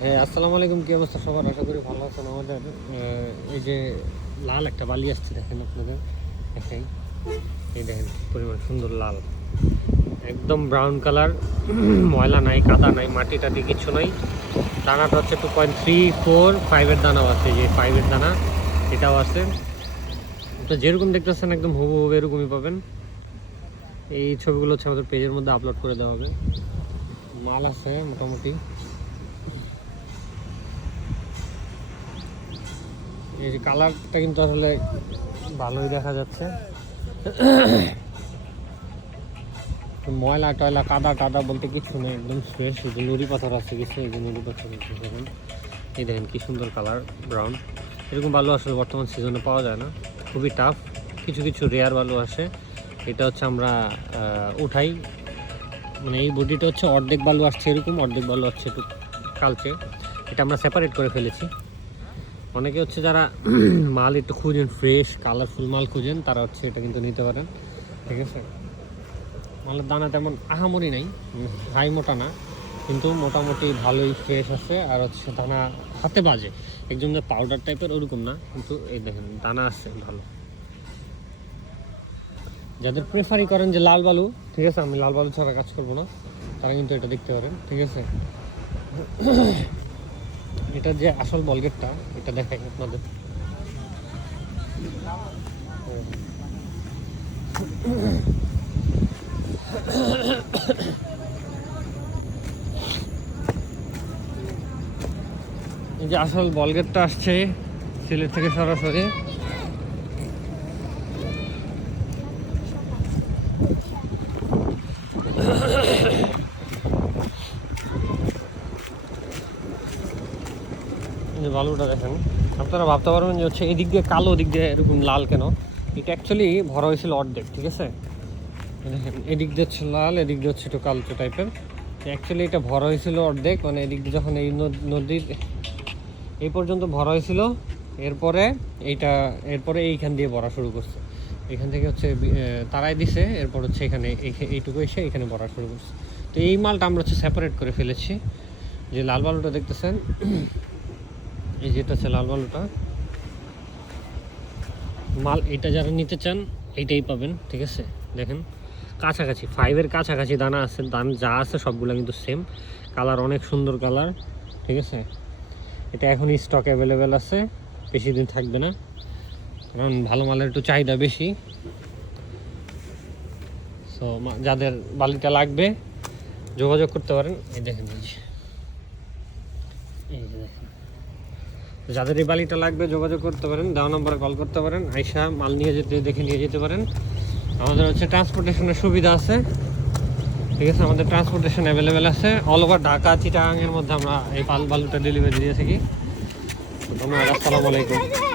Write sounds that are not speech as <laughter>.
হ্যাঁ আসসালামু আলাইকুম, কি অবস্থা সবার? আশা করি ভালো আছেন আমাদের। এই যে লাল একটা বালি আসছে, দেখেন আপনাদের? দেখেন। এই দেখেন পরিমাণ সুন্দর লাল। একদম ব্রাউন কালার <clears throat> ময়লা নাই, কাদা নাই, মাটি টাটি কিছু নাই। দানাটা হচ্ছে টু পয়েন্ট থ্রি ফোর ফাইভের দানাও আছে যে ফাইভের দানা, এটাও আছে। তো যেরকম দেখতেছেন, একদম হুবু হুবু এরকমই পাবেন। এই ছবিগুলো হচ্ছে আমাদের পেজের মধ্যে আপলোড করে দেওয়া হবে। মাল আছে মোটামুটি। এই যে কালারটা কিন্তু আসলে ভালোই দেখা যাচ্ছে। ময়লা টয়লা, কাদা টাদা বলতে কিছু নেই, একদম ফ্রেশ যে নুড়ি পাথর আছে কিছু এই যে নুড়ি পাথর দেখেন। এই দেখেন কি সুন্দর কালার ব্রাউন এরকম বালু আসলে বর্তমান সিজনে পাওয়া যায় না। খুবই টাফ কিছু কিছু রেয়ার বালু আসে। এটা হচ্ছে আমরা উঠাই। মানে এই বডিটা হচ্ছে অর্ধেক বালু আসছে এরকম, অর্ধেক বালু আসছে একটু কালচে। এটা আমরা সেপারেট করে ফেলেছি। অনেকে হচ্ছে যারা <clears throat> মাল একটু খুঁজেন ফ্রেশ কালারফুল মাল খুঁজেন, তারা হচ্ছে এটা কিন্তু নিতে পারেন। ঠিক আছে? মালের দানা তেমন আহামরি নাই, হাই মোটা না, কিন্তু মোটামুটি ভালোই ফ্রেশ আছে, আর হচ্ছে দানা হাতে বাজে। একদম যে পাউডার টাইপের ওরকম না, কিন্তু এই দেখেন, দানা আছে, ভালো। যাদের প্রেফারই করেন যে লাল বালু, ঠিক আছে? আমি লাল বালু ছাড়া কাজ করব না, তারা কিন্তু এটা দেখতে পারেন, ঠিক আছে? এটা যে আসল বলগেটটা এটা দেখাই আপনাদের। যে আসল বলগেটটা আসছে সিলেট থেকে সরাসরি। যে বালুটা দেখেন, আপনারা ভাবতে পারবেন যে হচ্ছে এদিক দিয়ে কালো দিক দিয়ে এরকম লাল কেন? এটা অ্যাকচুয়ালি ভরা হয়েছিল অর্ধেক, ঠিক আছে? দেখেন, এদিক দিয়ে হচ্ছে লাল, এদিক দিয়ে হচ্ছে একটু কালচে টাইপের অ্যাকচুয়ালি এটা ভরা হয়েছিল অর্ধেক মানে এদিক দিয়ে যখন এই নদীর এই পর্যন্ত ভরা হয়েছিল, এরপরে এইটা, এরপরে এইখান দিয়ে ভরা শুরু করছে। এখান থেকে হচ্ছে তারাই দিছে, এরপর হচ্ছে এখানে এই- এইটুকু এসে এখানে ভরা শুরু করছে। তো এই মালটা আমরা হচ্ছে সেপারেট করে ফেলেছি। যে লাল বালুটা দেখতেছেন এই যেটা হচ্ছে লাল বালুটা, মাল এটা যারা নিতে চান, এইটাই পাবেন, ঠিক আছে? দেখেন, কাছাকাছি ফাইভের কাছাকাছি দানা আছে দান যা আছে সবগুলো কিন্তু সেম কালার অনেক সুন্দর কালার ঠিক আছে? এটা এখন স্টক অ্যাভেলেবেল আছে, বেশি দিন থাকবে না, কারণ ভালো মালের একটু চাহিদা বেশি। সো যাদের বালিটা লাগবে, যোগাযোগ করতে পারেন। এই দেখেন এই যে দেখেন। যাদের এই বালিটা লাগবে, যোগাযোগ করতে পারেন, দেওয়া নম্বরে কল করতে পারেন, আইসা মাল নিয়ে যেতে, দেখে নিয়ে যেতে পারেন। আমাদের হচ্ছে ট্রান্সপোর্টেশনের সুবিধা আছে। ঠিক আছে, আমাদের ট্রান্সপোর্টেশন অ্যাভেলেবেল আছে। অল ওভার ঢাকা চিটাগাংয়ের মধ্যে আমরা এই পাল বালুটা ডেলিভারি দিয়ে থাকি। ধন্যবাদ, আসসালামু আলাইকুম।